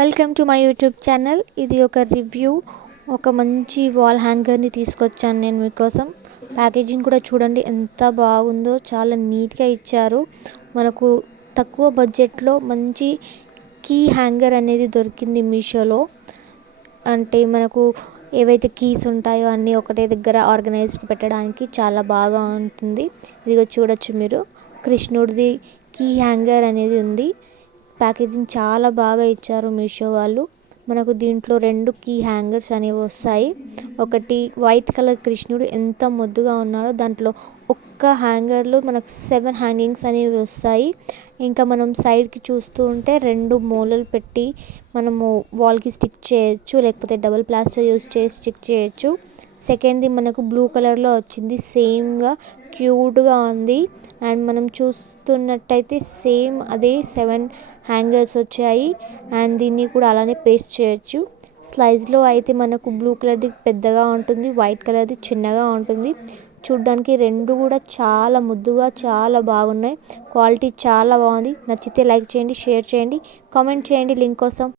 Welcome to my YouTube channel. ఇది ఒక review. ఒక మంచి వాల్ హ్యాంగర్ని తీసుకొచ్చాను నేను మీకోసం. ప్యాకేజింగ్ కూడా చూడండి ఎంత బాగుందో, చాలా నీట్గా ఇచ్చారు. మనకు తక్కువ బడ్జెట్లో మంచి కీ హ్యాంగర్ అనేది దొరికింది మీషోలో. అంటే మనకు ఏవైతే కీస్ ఉంటాయో అన్నీ ఒకటే దగ్గర ఆర్గనైజ్డ్ పెట్టడానికి చాలా బాగా ఉంటుంది. ఇదిగో చూడొచ్చు మీరు, కృష్ణుడిది కీ హ్యాంగర్ అనేది ఉంది. ప్యాకేజింగ్ చాలా బాగా ఇచ్చారు మీషో వాళ్ళు. మనకు దీంట్లో 2 కీ హ్యాంగర్స్ అనేవి వస్తాయి. ఒకటి వైట్ కలర్ కృష్ణుడు ఎంత ముద్దుగా ఉన్నాడో, దాంట్లో ఒక్క హ్యాంగర్లో మనకు 7 హ్యాంగింగ్స్ అనేవి వస్తాయి. ఇంకా మనం సైడ్కి చూస్తూ ఉంటే 2 మూలలు పెట్టి మనము వాల్కి స్టిక్ చేయొచ్చు, లేకపోతే డబుల్ ప్లాస్టర్ యూస్ చేసి స్టిక్ చేయొచ్చు. సెకండ్ది మనకు బ్లూ కలర్లో వచ్చింది, సేమ్గా క్యూట్గా ఉంది. అండ్ మనం చూస్తున్నట్టయితే సేమ్ అదే 7 హ్యాంగర్స్ వచ్చాయి. అండ్ దీన్ని కూడా అలానే పేస్ట్ చేయొచ్చు. స్లైజ్లో అయితే మనకు బ్లూ కలర్ది పెద్దగా ఉంటుంది, వైట్ కలర్ది చిన్నగా ఉంటుంది. చూడ్డానికి 2 కూడా చాలా ముద్దుగా చాలా బాగున్నాయి. క్వాలిటీ చాలా బాగుంది. నచ్చితే లైక్ చేయండి, షేర్ చేయండి, కామెంట్ చేయండి లింక్ కోసం.